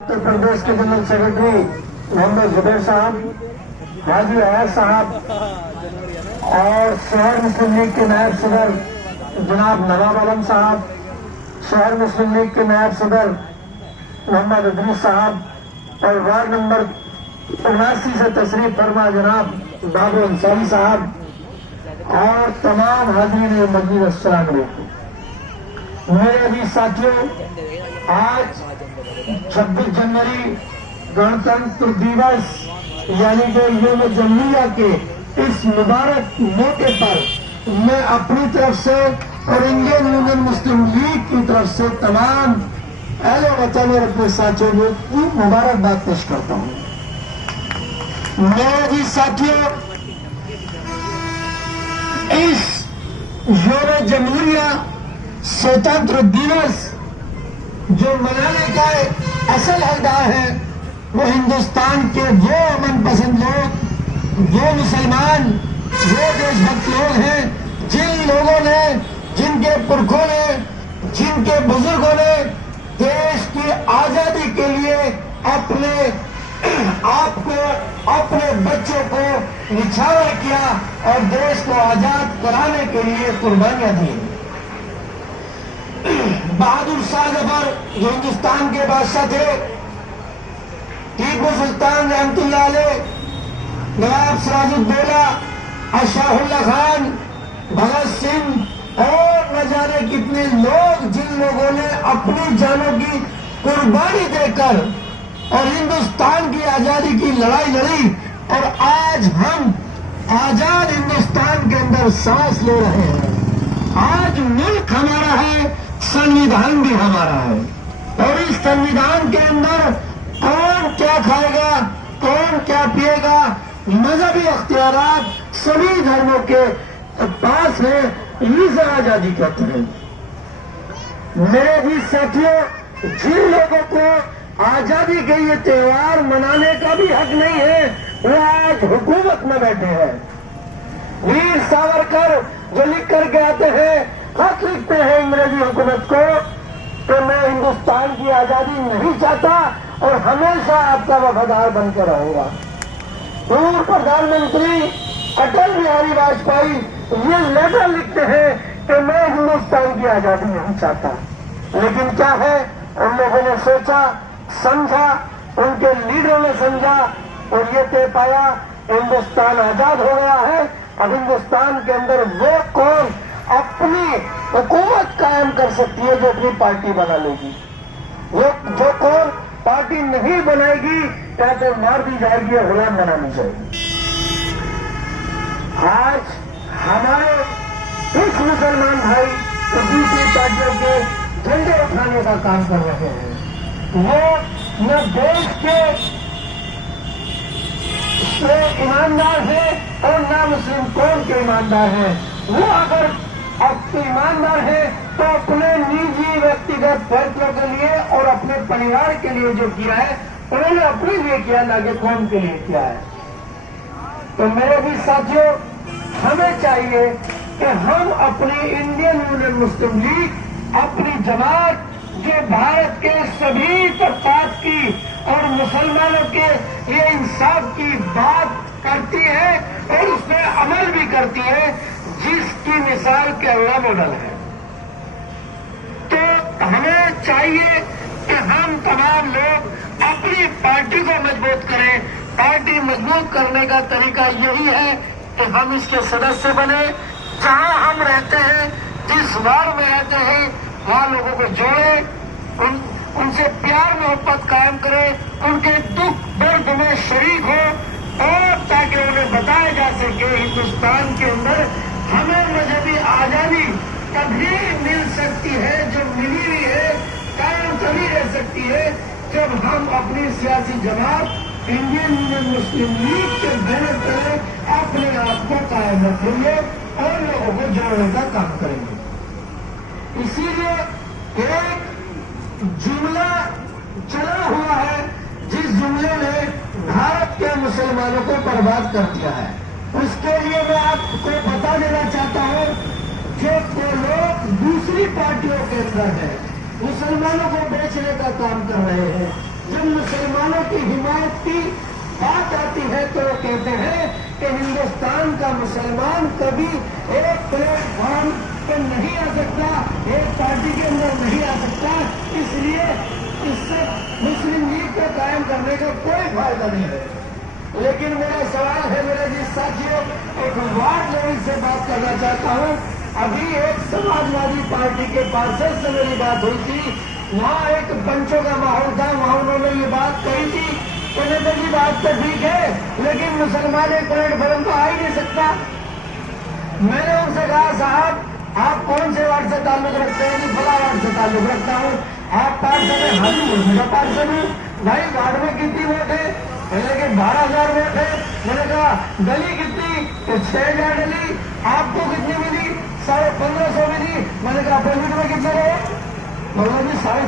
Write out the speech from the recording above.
उत्तर प्रदेश के general secretary Mohammad Zubair साहब, हाजी अयाज साहब और शहर मुस्लिम लीग के नायब सदर जनाब नवाब आलम साहब, शहर मुस्लिम लीग के नायब सदर मोहम्मद इदरीस साहब और वार्ड नंबर 79 से तशरीफ फरमा जनाब बाबू अंसारी साहब और तमाम हाजिरीन मजलिस, अस्सलाम अलैकुम। मेरे अजीज साथियों, आज 26 जनवरी गणतंत्र दिवस यानी कि यौम जमहूरिया के इस मुबारक मौके पर मैं अपनी तरफ से और इंडियन यूनियन मुस्लिम लीग की तरफ से तमाम अहले वतन और अपने साथियों को मुबारकबाद पेश करता हूं। मेरे जी साथियों, इस यौम जमहूरिया स्वतंत्र दिवस जो मनाने का असल हकदार है वो हिंदुस्तान के वो अमन पसंद लोग, वो मुसलमान, वो देशभक्त लोग हैं जिन लोगों ने, जिनके पुरखों ने, जिनके बुजुर्गों ने देश की आजादी के लिए अपने आप को, अपने बच्चों को निछावर किया और देश को आजाद कराने के लिए कुर्बानियां दी। बहादुर शाह जफर जो हिंदुस्तान के बादशाह थे, टीपू सुल्तान रहमतुल्लाह अलैह, नवाब सिराजुद्दौला, अशफाकुल्लाह खान, भगत सिंह और न जाने कितने लोग, जिन लोगों ने अपनी जानों की कुर्बानी देकर और हिंदुस्तान की आजादी की लड़ाई लड़ी और आज हम आजाद हिंदुस्तान के अंदर सांस ले रहे हैं। आज मुल्क हमारा है, संविधान भी हमारा है और इस संविधान के अंदर कौन क्या खाएगा, कौन क्या पिएगा, मजहबी अख्तियारात सभी धर्मों के पास है, इसे आजादी कहते हैं। मेरे भी साथियों, जिन लोगों को आजादी के ये त्योहार मनाने का भी हक नहीं है वो आज हुकूमत में बैठे हैं। वीर सावरकर जो लिख करके आते हैं, खत लिखते हैं अंग्रेजी हुकूमत को कि मैं हिंदुस्तान की आजादी नहीं चाहता और हमेशा आपका वफादार बनकर रहूंगा। पूर्व प्रधानमंत्री अटल बिहारी वाजपेयी ये लेटर लिखते हैं कि मैं हिंदुस्तान की आजादी नहीं चाहता। लेकिन क्या है, उन लोगों ने सोचा, समझा, उनके लीडरों ने समझा और ये तय पाया हिंदुस्तान आजाद हो गया है। अब हिंदुस्तान के अंदर वो कौन अपनी हुकूमत कायम कर सकती है जो अपनी पार्टी बना लेगी, वो जो कौन पार्टी नहीं बनाएगी या तो मार दी जाएगी या गुलाम बनानी जाएगी। आज हमारे कुछ मुसलमान भाई तो दूसरी पार्टियों के झंडे उठाने का काम कर रहे हैं। वो न देश के ईमानदार है और न मुस्लिम कौम के ईमानदार है। वो अगर अब ईमानदार है तो अपने निजी व्यक्तिगत फैसलों के लिए और अपने परिवार के लिए जो किया है उन्होंने अपने लिए किया, ना कि कौम के लिए किया है। तो मेरे भी साथियों, हमें चाहिए कि हम अपनी इंडियन यूनियन मुस्लिम लीग, अपनी जमात जो भारत के सभी तबकात की और मुसलमानों के लिए इंसाफ की बात करती है और उसमें अमल भी करती है, जिसकी मिसाल केरला मॉडल है। तो हमें चाहिए कि हम तमाम लोग अपनी पार्टी को मजबूत करें। पार्टी मजबूत करने का तरीका यही है कि हम इसके सदस्य बने, जहां हम रहते हैं, जिस वार्ड में रहते हैं वहां लोगों को जोड़ें, उनसे प्यार मोहब्बत कायम करें, उनके दुख दर्द में शरीक हो और ताकि उन्हें बताया जा सके हिंदुस्तान के अंदर हमें मजहबी आजादी तभी मिल सकती है, जो मिली हुई है कायम तभी रह सकती है जब हम अपनी सियासी जमात इंडियन यूनियन मुस्लिम लीग के बैनर तले अपने आप को कायम रखेंगे और लोगों को जोड़ने का काम करेंगे। इसीलिए एक जुमला चला हुआ है जिस जुमले ने भारत के मुसलमानों को बर्बाद कर दिया है। उसके लिए मैं आपको बता देना चाहता हूं, जो लोग दूसरी पार्टियों के अंदर है, मुसलमानों को बेचने का काम कर रहे हैं, जब मुसलमानों की हिमायत की बात आती है तो वो कहते हैं कि हिंदुस्तान का मुसलमान कभी एक प्लेटफॉर्म पर नहीं आ सकता, एक पार्टी के अंदर नहीं आ सकता, इसलिए इससे मुस्लिम लीग को कायम करने का कोई फायदा नहीं है। लेकिन मेरा सवाल है मेरे जिस साथियों, एक वार्ड लेवल से बात करना चाहता हूँ। अभी एक समाजवादी पार्टी के पार्षद से मेरी बात हुई थी, वहाँ एक पंचों का माहौल था, वहाँ उन्होंने ये बात कही थी कि नेता जी बात तो ठीक है लेकिन मुसलमान एक प्लेटफॉर्म तो आ ही नहीं सकता। मैंने उनसे कहा साहब आप कौन से वार्ड से ताल्लुक रखते हैं? कि फला वार्ड से ताल्लुक रखता हूँ। आप पार्षद है? हाँ जी मैं पार्षद हूँ। भाई वार्ड में कितनी वोट है? मैंने कि 12,000 वोट है। मैंने कहा गली कितनी? तो 6,000 गली। आपको कितनी मिली? 1550 मिली। मैंने कहा अपोजिट में कितने रहे? बोला जी 5,500